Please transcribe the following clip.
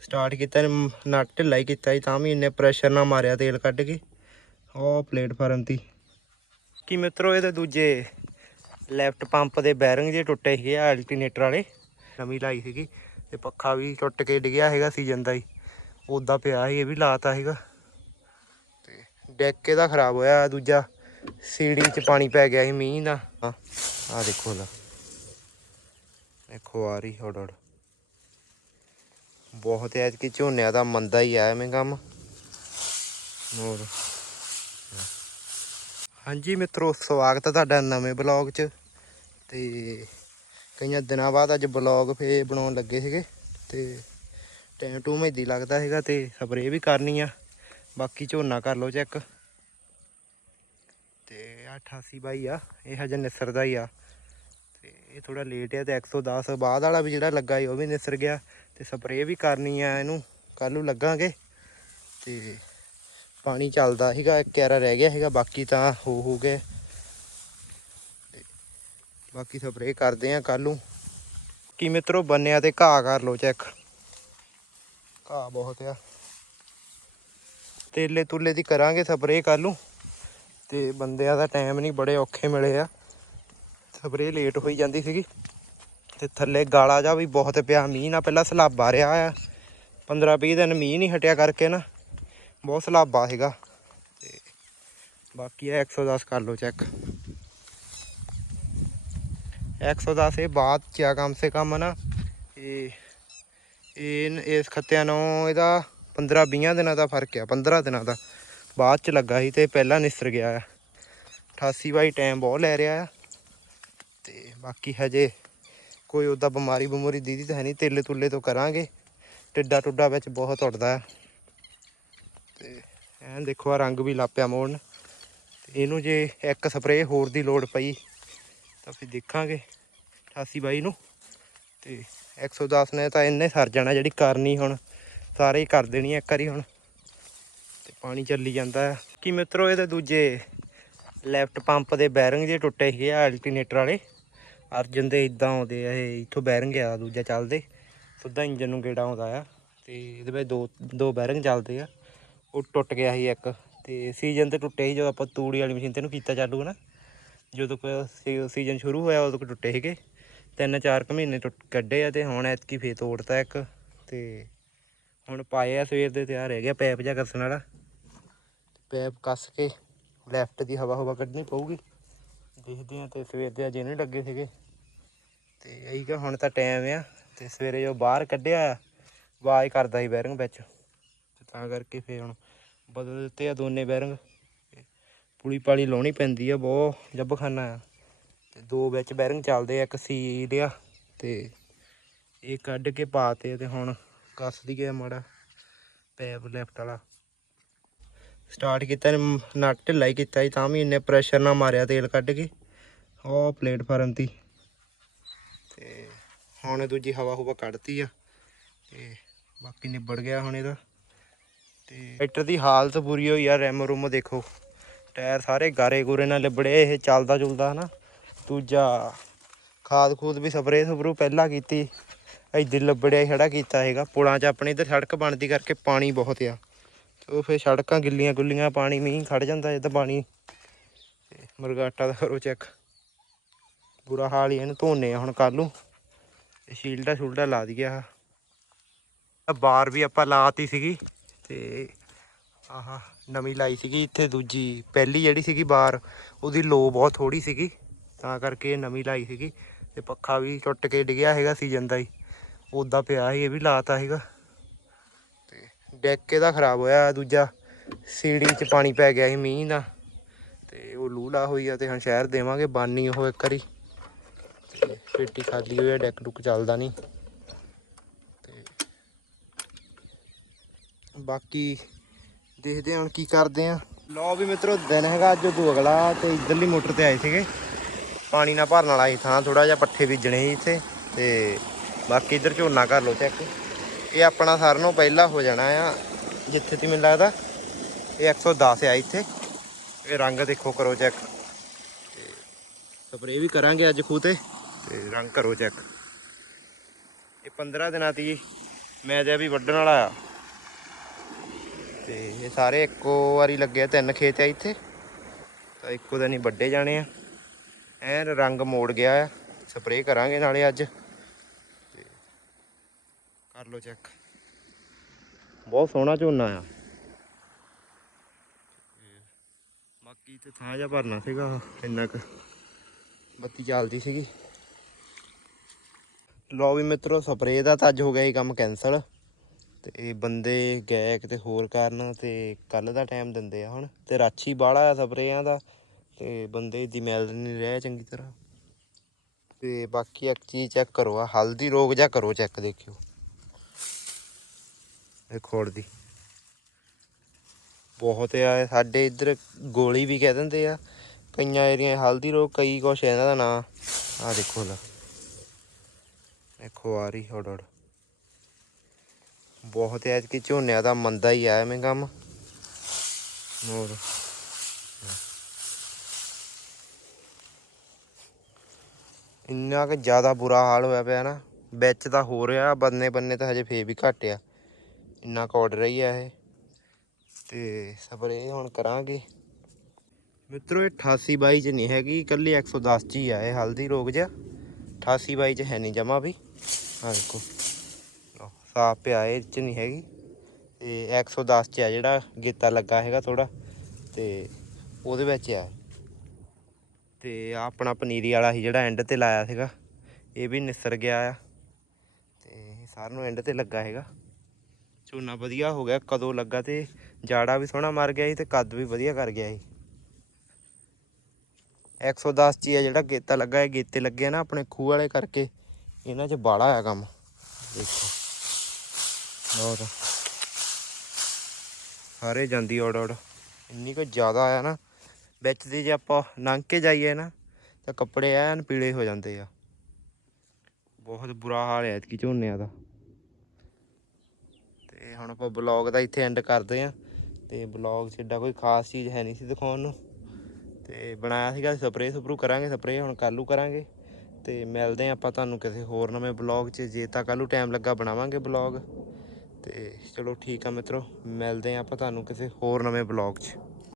Start ਕੀਤਾ ਨੇ ਨਟ ਢਿੱਲਾ ਹੀ ਕੀਤਾ ਜੀ ਤਾਂ ਵੀ ਇੰਨੇ ਪ੍ਰੈਸ਼ਰ ਨਾਲ ਮਾਰਿਆ ਤੇਲ ਕੱਢ ਕੇ। ਉਹ ਪਲੇਟਫਾਰਮ ਤੀ। ਕੀ ਮਿੱਤਰੋ ਇਹਦੇ ਦੂਜੇ ਲੈਫਟ ਪੰਪ ਦੇ ਬੈਰਿੰਗ ਜੇ ਟੁੱਟੇ ਸੀਗੇ ਅਲਟਰਨੇਟਰ ਵਾਲੇ। ਨਵੀਂ ਲਾਈ ਸੀਗੀ, ਤੇ ਪੱਖਾ ਵੀ ਟੁੱਟ ਕੇ ਡਿੱਗਿਆ ਹੈਗਾ ਸੀਜ਼ਨ ਦਾ ਹੀ। ਉਦਾਂ ਪਿਆ ਸੀ, ਇਹ ਵੀ ਲਾਤਾ ਸੀਗਾ। ਤੇ ਡੈਕ ਇਹਦਾ ਖਰਾਬ ਹੋਇਆ ਦੂਜਾ ਸੀੜੀ 'ਚ ਪਾਣੀ ਪੈ ਗਿਆ ਸੀ ਮੀਂਹ ਦਾ। ਆ ਆਹ ਦੇਖੋ ਲਾ ਦੇਖੋ ਆ ਰਹੀ ਹੌੜ ਹੌੜ ਬਹੁਤ ਐਤ ਕਿ ਝੋਨਿਆਂ ਦਾ ਮੰਦਾ ਹੀ ਆਇਆ ਮੈਂ ਕੰਮ। ਹੋਰ। ਹਾਂਜੀ ਮਿੱਤਰੋ, ਸਵਾਗਤ ਹੈ ਤੁਹਾਡਾ ਨਵੇਂ ਬਲੌਗ 'ਚ। ਤੇ ਕਈਆਂ ਦਿਨਾਂ ਬਾਅਦ ਅੱਜ ਬਲੌਗ ਫੇ ਬਣਾਉਣ ਲੱਗੇ ਸੀਗੇ। ਤੇ ਟਾਈਮ ਟੂ ਮਹੀਦੀ ਲੱਗਦਾ ਹੈਗਾ ਤੇ ਸਪਰੇਅ ਵੀ ਕਰਨੀ ਆ। ਬਾਕੀ ਝੋਨਾ ਕਰ ਲਓ ਚੈੱਕ। ਤੇ ਆਹ 88 ਬਾਈ ਆ, ਇਹ ਹਜੇ ਨਿਸਰਦਾ ਹੀ ਆ। ਇਹ ਥੋੜਾ ਲੇਟ ਆ ਤੇ 110 ਬਾਅਦ ਵਾਲਾ ਵੀ ਜਿਹੜਾ ਲੱਗਾ ਉਹ ਵੀ ਨਿਸਰ ਗਿਆ ਤੇ ਸਪਰੇਅ ਵੀ ਕਰਨੀ ਆ ਇਹਨੂੰ ਕੱਲ ਨੂੰ ਲੱਗਾਂਗੇ। ਤੇ ਪਾਣੀ ਚੱਲਦਾ ਸੀਗਾ, ਇੱਕ ਕੈਰਾ ਰਹਿ ਗਿਆ ਸੀਗਾ, ਬਾਕੀ ਤਾਂ ਹੋ ਹੋ ਗਏ। ਤੇ ਬਾਕੀ ਸਪਰੇਅ ਕਰਦੇ ਆ ਕੱਲ ਨੂੰ। ਕੀ ਮਿੱਤਰੋ, ਬੰਨਿਆ ਤੇ ਘਾਹ ਕਰ ਲੋ ਚੈੱਕ ਘਾਹ ਬਹੁਤ ਆ। ਤੇਲੇ ਤੁਲੇ ਦੀ ਕਰਾਂਗੇ ਸਪਰੇਅ ਕੱਲ ਨੂੰ। ਤੇ ਬੰਦਿਆਂ ਦਾ ਟਾਈਮ ਨਹੀਂ ਬੜੇ ਔਖੇ ਮਿਲੇ ਆ। ਸਪਰੇਅ ਲੇਟ ਹੋਈ ਜਾਂਦੀ ਸੀਗੀ। ਤੇ ਥੱਲੇ ਗਾਲਾ ਜਾ ਵੀ ਬਹੁਤ ਪਿਆ। ਮੀਂਹ ਨਾ ਪਹਿਲਾਂ ਸਲਾਬਾ ਰਿਹਾ ਆ। 15 20 ਦਿਨ ਮੀਂਹ ਨਹੀਂ ਹਟਿਆ ਕਰਕੇ ਨਾ, ਬਹੁਤ ਸਲਾਬਾ ਸੀਗਾ। ਤੇ ਬਾਕੀ ਇਹ 110 ਕਰ ਲਓ ਚੈੱਕ। 110 ਇਹ ਬਾਅਦ ਚ ਆ ਕਮ ਸੇ ਕਮ ਨਾ। ਇਹ ਇਹ, ਇਸ ਖੱਤਿਆਂ ਨੂੰ ਇਹਦਾ 15 20 ਦਿਨਾਂ ਦਾ ਫ਼ਰਕ ਆ 15 ਦਿਨਾਂ ਦਾ। ਬਾਅਦ ਚ ਲੱਗਾ ਸੀ ਤੇ ਪਹਿਲਾਂ ਨਿਸਰ ਗਿਆ ਆ। 88 ਬਾਈ ਟਾਈਮ ਬਹੁਤ ਲੈ ਰਿਹਾ ਆ। ਤੇ ਬਾਕੀ ਹਜੇ ਕੋਈ ਉਹਦਾ ਬਿਮਾਰੀ ਬਿਮਾਰੀ ਦੀਦੀ ਤਾਂ ਹੈ ਨਹੀਂ, ਤੇਲੇ ਤੁੱਲੇ ਤੋਂ ਕਰਾਂਗੇ। ਟਿੱਡਾ ਟੁੱਡਾ ਵਿੱਚ ਬਹੁਤ ਉੱਡਦਾ ਆ ਤੇ ਐਨ ਦੇਖੋ ਆ ਰੰਗ ਵੀ ਲਾਪਿਆ ਮੋੜਨ। ਤੇ ਇਹਨੂੰ ਜੇ ਇੱਕ ਸਪਰੇਅ ਹੋਰ ਦੀ ਲੋੜ ਪਈ, ਤਾਂ ਫਿਰ ਦੇਖਾਂਗੇ 88 ਬਾਈ ਨੂੰ। ਤੇ 110 ਨੇ ਤਾਂ ਇੰਨੇ ਸਰ ਜਾਣਾ ਜਿਹੜੀ ਕਰਨੀ ਹੁਣ, ਸਾਰੇ ਹੀ ਕਰ ਦੇਣੀ ਇੱਕ ਵਾਰੀ ਹੁਣ। ਤੇ ਪਾਣੀ ਚੱਲੀ ਜਾਂਦਾ ਆ ਕੀ ਮਿੱਤਰੋ, ਇਹਦੇ ਦੂਜੇ ਲੈਫਟ ਪੰਪ ਦੇ ਬੈਰਿੰਗ ਜੇ ਟੁੱਟੇ ਸੀਗੇ ਅਲਟਰਨੇਟਰ ਵਾਲੇ। ਅਰਜਨ ਦੇ ਇਦਾਂ ਆਉਂਦੇ ਆ, ਇਹ ਇੱਥੋਂ ਬੈਰਿੰਗ ਆ ਦੂਜਾ ਚੱਲਦੇ। ਸਿੱਧਾ ਇੰਜਨ ਨੂੰ ਗੇੜਾ ਆਉਂਦਾ ਆ ਤੇ ਇਹਦੇ ਵਿੱਚ ਦੋ ਦੋ ਬੈਰਿੰਗ ਚੱਲਦੇ ਆ। ਉਹ ਟੁੱਟ ਗਿਆ ਸੀ ਇੱਕ ਤੇ ਸੀਜ਼ਨ ਤੇ ਟੁੱਟੇ ਸੀ, ਜਦੋਂ ਆਪਾਂ ਤੂੜੀ ਵਾਲੀ ਮਸ਼ੀਨ ਤੇ ਇਹਨੂੰ ਕੀਤਾ ਚਾਲੂ ਨਾ ਜਦੋਂ ਸੀਜ਼ਨ ਸ਼ੁਰੂ ਹੋਇਆ ਉਦੋਂ ਕੁ ਟੁੱਟੇ ਸੀਗੇ। ਤਿੰਨ ਚਾਰ ਕੁ ਮਹੀਨੇ ਟੁੱਟ ਕੱਢੇ ਆ ਤੇ ਹੁਣ ਐਤਕੀ ਫੇਰ ਤੋੜਤਾ ਇੱਕ ਤੇ ਹੁਣ ਪਾਏ ਆ ਸਵੇਰ ਦੇ ਤਿਆਰ ਰਹਿ ਗਿਆ ਪੈਪ ਜਿਹਾ ਕੱਸਣ ਵਾਲਾ। ਪੈਪ ਕੱਸ ਕੇ ਲੈਫਟ ਦੀ ਹਵਾ ਹਵਾ ਕੱਢਣੀ ਪਊਗੀ। ਦੇਖਦੇ ਆ ਤੇ ਸਵੇਰ ਦੇ ਅਜੇ ਨਹੀਂ ਲੱਗੇ ਸੀਗੇ। ਤੇ ਇਹੀ ਕਿ ਹੁਣ ਤਾਂ ਟਾਈਮ ਆ ਤੇ ਸਵੇਰੇ ਜੋ ਬਾਹਰ ਕੱਢਿਆ ਆਵਾਜ਼ ਕਰਦਾ ਸੀ ਬੈਰਿੰਗ ਵਿੱਚ। ਤੇ ਤਾਂ ਕਰਕੇ ਫੇਰ ਹੁਣ ਬਦਲ ਦਿੱਤੇ ਆ ਦੋਨੇ ਬੈਰਿੰਗ ਪੁਲੀ ਪਾਲੀ ਲਾਉਣੀ ਪੈਂਦੀ ਆ, ਬਹੁਤ ਜੱਬਖਾਨਾ ਆ। ਤੇ ਦੋ ਵਿੱਚ ਬੈਰਿੰਗ ਚੱਲਦੇ ਆ, ਇੱਕ ਸੀ ਲਿਆ ਤੇ ਇਹ ਕੱਢ ਕੇ ਪਾਤੇ ਤੇ ਹੁਣ ਕੱਸ ਦਈਏ ਮਾੜਾ ਪੈਪ ਲੈਫਟ ਵਾਲਾ। ਸਟਾਰਟ ਕੀਤਾ ਨੇ ਨਟ ਢਿੱਲਾ ਹੀ ਕੀਤਾ ਸੀ, ਤਾਂ ਵੀ ਇੰਨੇ ਪ੍ਰੈਸ਼ਰ ਨਾਲ ਮਾਰਿਆ ਤੇਲ ਕੱਢ ਕੇ। ਉਹ ਪਲੇਟਫਾਰਮ ਤੀ ਤੇ ਹੁਣ ਦੂਜੀ ਹਵਾ ਹੁਵਾ ਕੱਢਤੀ ਆ, ਤੇ ਬਾਕੀ ਨਿਬੜ ਗਿਆ ਹੁਣ ਇਹਦਾ। ਤੇ ਟਰੈਕਟਰ ਦੀ ਹਾਲਤ ਬੁਰੀ ਹੋਈ ਆ, ਰੈਮ ਰੂਮ ਦੇਖੋ। ਟਾਇਰ ਸਾਰੇ ਗਾਰੇ ਗੂਰੇ ਨਾਲ ਲਿਬੜੇ, ਇਹ ਚੱਲਦਾ ਚੁਲਦਾ ਹਨਾ। ਦੂਜਾ, ਖਾਦ ਖੂਦ ਵੀ ਸਪਰੇਅ ਸਪਰੂ ਪਹਿਲਾਂ ਕੀਤੀ। ਇੱਧਰ ਲੱਭੜਿਆ ਖੜਾ ਕੀਤਾ ਹੈਗਾ ਪੁਲਾਂ 'ਚ ਆਪਣੇ ਇੱਧਰ ਸੜਕ ਬਣਦੀ ਕਰਕੇ ਪਾਣੀ ਬਹੁਤ ਆ। ਉਹ ਫਿਰ ਸੜਕਾਂ ਗਿੱਲੀਆਂ ਗੁੱਲੀਆਂ, ਪਾਣੀ ਮੀਂਹ ਖੜ ਜਾਂਦਾ ਜਿੱਦਾਂ ਪਾਣੀ। ਤੇ ਮਰਗਾਟਾ ਦਾ ਕਰੋ ਚੈੱਕ ਬੁਰਾ ਹਾਲ ਹੀ ਇਹਨੂੰ ਧੋਨੇ ਆ ਹੁਣ ਕੱਲ ਨੂੰ। ਤੇ ਸ਼ੀਲਡਾ ਸ਼ੂਲਡਾ ਲਾ ਦਈਆ ਆ ਬਾਰ ਵੀ ਆਪਾਂ ਲਾਤੀ ਸੀਗੀ ਤੇ ਆਹ ਨਵੀਂ ਲਾਈ ਸੀਗੀ, ਇੱਥੇ ਦੂਜੀ ਪਹਿਲੀ ਜਿਹੜੀ ਸੀਗੀ ਬਾਰ, ਉਹਦੀ ਲੋ ਬਹੁਤ ਥੋੜੀ ਸੀਗੀ, ਤਾਂ ਕਰਕੇ ਇਹ ਨਵੀਂ ਲਾਈ ਸੀਗੀ। ਤੇ ਪੱਖਾ ਵੀ ਟੁੱਟ ਕੇ ਡਿੱਗਿਆ ਹੈਗਾ ਸੀਜ਼ਨ ਦਾ ਹੀ। ਉਦਾਂ ਪਿਆ ਸੀ, ਇਹ ਵੀ ਲਾਤਾ ਹੈਗਾ ਤੇ ਡੈਕ ਇਹਦਾ ਖਰਾਬ ਹੋਇਆ ਦੂਜਾ। ਸੀੜੀ 'ਚ ਪਾਣੀ ਪੈ ਗਿਆ ਸੀ ਮੀਂਹ ਦਾ। ਤੇ ਉਹ ਲੂਲਾ ਹੋਈ ਆ ਤੇ ਹੁਣ ਸ਼ਹਿਰ ਦੇਵਾਂਗੇ, ਬਾਨੀ ਉਹ ਇੱਕ ਵਾਰੀ। ਤੇ ਪੇਟੀ ਖਾਲੀ ਹੋਈ ਆ, ਡੈਕ ਡੁੱਕ ਚੱਲਦਾ ਨਹੀਂ। ਤੇ ਬਾਕੀ ਦੇਖਦੇ ਹਾਂ ਹੁਣ ਕੀ ਕਰਦੇ ਆ ਲਓ ਵੀ ਮਿੱਤਰੋ, ਦਿਨ ਹੈਗਾ ਅੱਜ ਉਦੋਂ ਅਗਲਾ ਤੇ ਇਧਰਲੀ ਮੋਟਰ ਤੇ ਆਏ ਸੀਗੇ। ਪਾਣੀ ਨਾਲ ਭਰਨ ਵਾਲਾ ਹੀ ਥਾਂ ਥੋੜਾ ਜਿਹਾ ਪੱਠੇ ਬੀਜਣੇ ਸੀ ਇੱਥੇ। ਤੇ ਬਾਕੀ ਇਧਰ ਝੋਨਾ ਕਰ ਲਓ ਚੈੱਕ। ਇਹ ਆਪਣਾ ਸਾਰਿਆਂ ਨੂੰ ਪਹਿਲਾਂ ਹੋ ਜਾਣਾ ਆ, ਜਿੱਥੇ ਤੇ ਮੈਨੂੰ ਲੱਗਦਾ ਇਹ 110 ਆ ਇੱਥੇ। ਇਹ ਰੰਗ ਦੇਖੋ ਕਰੋ ਚੈੱਕ ਤੇ ਸਪਰੇਅ ਵੀ ਕਰਾਂਗੇ ਅੱਜ ਖੂਹ ਤੇ ਤੇ ਰੰਗ ਕਰੋ ਚੈੱਕ ਇਹ 15 ਦਿਨਾਂ ਦੀ ਮੈਂ ਤੇ ਵੀ ਵੱਢਣ ਵਾਲਾ ਆ। ਤੇ ਇਹ ਸਾਰੇ ਇੱਕੋ ਵਾਰੀ ਲੱਗੇ ਤਿੰਨ ਖੇਤ ਆ ਇੱਥੇ। ਤਾਂ ਇੱਕੋ ਦਿਨ ਹੀ ਵੱਡੇ ਜਾਣੇ ਆ। ਐਨ ਰੰਗ ਮੋੜ ਗਿਆ ਆ। ਸਪਰੇਅ ਕਰਾਂਗੇ ਨਾਲੇ ਅੱਜ। ਕਰ ਲਓ ਚੈੱਕ ਬਹੁਤ ਸੋਹਣਾ ਝੋਨਾ ਆ। ਬਾਕੀ ਤੇ ਥਾਂ ਜਿਹਾ ਭਰਨਾ ਸੀਗਾ ਇੰਨਾ ਕੁ। ਬੱਤੀ ਚੱਲਦੀ ਸੀਗੀ। ਲੋ ਵੀ ਮਿੱਤਰੋ ਸਪਰੇਅ ਦਾ ਤਾਂ ਅੱਜ ਹੋ ਗਿਆ ਇਹ ਕੰਮ ਕੈਨਸਲ ਤੇ ਇਹ ਬੰਦੇ ਗਏ ਕਿਤੇ ਹੋਰ ਕਾਰਨ ਤੇ ਕੱਲ ਦਾ ਟਾਈਮ ਦਿੰਦੇ ਆ ਹੁਣ। ਤੇ ਰਾਛੀ ਬਾਹਲਾ ਆ ਸਪਰੇਆਂ ਦਾ ਤੇ ਬੰਦੇ ਦੀ ਮੈਲ ਨਹੀਂ ਰਿਹਾ ਚੰਗੀ ਤਰ੍ਹਾਂ। ਤੇ ਬਾਕੀ ਇੱਕ ਚੀਜ਼ ਚੈੱਕ ਕਰੋ ਆ ਹਲਦੀ ਰੋਗ ਜਾਂ ਕਰੋ ਚੈੱਕ ਦੇਖਿਓ। ਇਹ ਖੋੜ ਦੀ। ਬਹੁਤ ਆ, ਸਾਡੇ ਇੱਧਰ ਗੋਲੀ ਵੀ ਕਹਿ ਦਿੰਦੇ ਆ। ਕਈਆਂ ਏਰੀਆ ਹਲਦੀ ਰੋਗ ਕਈ ਕੁਛ ਇਹਨਾਂ ਦਾ ਨਾਂ। ਆ ਦੇਖੋ ਲਾ ਦੇਖੋ ਆ ਰਹੀ ਹੌੜ ਬਹੁਤ ਐਤ ਕੀ ਝੋਨਿਆਂ ਦਾ ਮੰਦਾ ਹੀ ਆ ਮੈਂ ਕੰਮ। ਹੋਰ। ਇੰਨਾ ਕਿ ਜ਼ਿਆਦਾ ਬੁਰਾ ਹਾਲ ਹੋਇਆ ਪਿਆ ਨਾ। ਵਿੱਚ ਤਾਂ ਹੋ ਰਿਹਾ ਬੰਨੇ ਬੰਨੇ ਤਾਂ ਹਜੇ ਫੇਰ ਵੀ ਘੱਟ ਆ ਇੰਨਾ ਕੌੜ ਰਹੀ ਆ ਇਹ। ਤੇ ਸਪਰੇ ਹੁਣ ਕਰਾਂਗੇ। ਮਿੱਤਰੋ, ਇਹ 88 ਬਾਈ ਚ ਨਹੀਂ ਹੈਗੀ, ਇਕੱਲੀ 110 ਚ ਹੀ ਆ ਇਹ, ਹਲਦੀ ਰੋਗ ਜਿਹਾ। 88 ਬਾਈ ਚ ਹੈ ਨਹੀਂ ਜਮਾ ਵੀ। ਆ ਦੇਖੋ। ਸਾਫ਼ ਪਿਆ, ਇਹ ਚ ਨਹੀਂ ਹੈਗੀ। ਤੇ 110 ਚ ਆ ਜਿਹੜਾ ਗੇਤਾ ਲੱਗਾ ਹੈਗਾ ਥੋੜਾ ਤੇ ਉਹਦੇ ਵਿੱਚ ਆ। ਤੇ ਆਹ ਆਪਣਾ ਪਨੀਰੀ ਵਾਲਾ ਸੀ ਜਿਹੜਾ ਐਂਡ ਤੇ ਲਾਇਆ ਸੀਗਾ। ਇਹ ਵੀ ਨਿਸਰ ਗਿਆ ਆ। ਤੇ ਸਾਰਿਆਂ ਨੂੰ ਐਂਡ ਤੇ ਲੱਗਾ ਹੈਗਾ। ਝੋਨਾ ਵਧੀਆ ਹੋ ਗਿਆ, ਕਦੋਂ ਲੱਗਾ ਤੇ ਜਾੜਾ ਵੀ ਸੋਹਣਾ ਮਰ ਗਿਆ ਸੀ ਤੇ ਕੱਦ ਵੀ ਵਧੀਆ ਕਰ ਗਿਆ ਸੀ। 110 ਚ ਹੀ ਆ ਜਿਹੜਾ ਗੇਤਾ ਲੱਗਾ ਹੈ, ਗੇਤੇ ਲੱਗੇ ਆ ਨਾ ਆਪਣੇ ਖੂਹ ਵਾਲੇ ਕਰਕੇ, ਇਹਨਾਂ 'ਚ ਬਾੜਾ ਆ ਕੰਮ। ਦੇਖੋ। ਬਹੁਤ। ਸਾਰੇ ਜਾਂਦੀ ਔੜ ਔੜ। ਇੰਨੀ ਕੁ ਜ਼ਿਆਦਾ ਆ ਨਾ, ਵਿੱਚ ਦੀ ਜੇ ਆਪਾਂ ਲੰਘ ਕੇ ਜਾਈਏ ਨਾ, ਤਾਂ ਕੱਪੜੇ ਐਨ ਪੀਲੇ ਹੋ ਜਾਂਦੇ ਆ। ਬਹੁਤ ਬੁਰਾ ਹਾਲ ਹੈ ਐਤਕੀ ਝੋਨਿਆਂ ਦਾ। ਤੇ ਹੁਣ ਆਪਾਂ ਬਲੌਗ ਦਾ ਇੱਥੇ ਐਂਡ ਕਰਦੇ ਆ ਤੇ ਬਲੌਗ 'ਚ ਏਡਾ ਕੋਈ ਖਾਸ ਚੀਜ਼ ਹੈ ਨਹੀਂ ਸੀ ਦਿਖਾਉਣ ਨੂੰ। ਤੇ ਬਣਾਇਆ ਸੀਗਾ ਸਪਰੇਅ ਸਪਰੂ ਕਰਾਂਗੇ ਸਪਰੇਅ ਹੁਣ ਕੱਲ੍ਹ ਨੂੰ ਕਰਾਂਗੇ। ਤੇ ਮਿਲਦੇ ਆ ਆਪਾਂ ਤੁਹਾਨੂੰ ਕਿਸੇ ਹੋਰ ਨਵੇਂ ਬਲੌਗ 'ਚ, ਜੇ ਤਾਂ ਕੱਲ੍ਹ ਨੂੰ ਟਾਈਮ ਲੱਗਾ ਬਣਾਵਾਂਗੇ ਬਲੌਗ ਤੇ ਚਲੋ ਠੀਕ ਆ ਮਿੱਤਰੋ, ਮਿਲਦੇ ਆ ਆਪਾਂ ਤੁਹਾਨੂੰ ਕਿਸੇ ਹੋਰ ਨਵੇਂ ਬਲੌਗ 'ਚ।